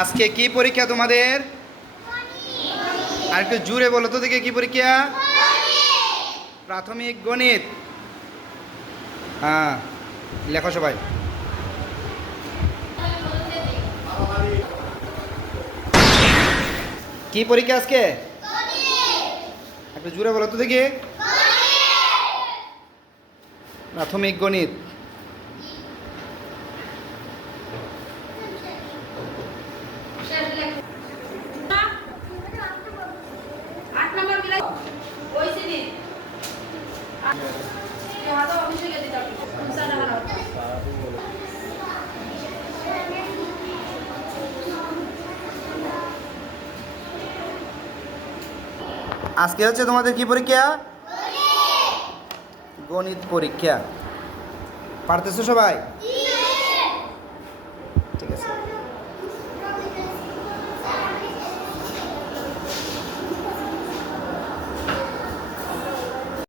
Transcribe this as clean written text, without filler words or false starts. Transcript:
আজকে কি পরীক্ষা তোমাদের? আর একটু জুড়ে বলো তো দেখে, কি পরীক্ষা? প্রাথমিক গণিত। হ্যাঁ, লেখো সবাই। কি পরীক্ষা আজকে? একটু জুড়ে বলো তো দেখি। প্রাথমিক গণিত। আজকে হচ্ছে তোমাদের কি পরীক্ষা? গণিত পরীক্ষা। পারতেছো সবাই?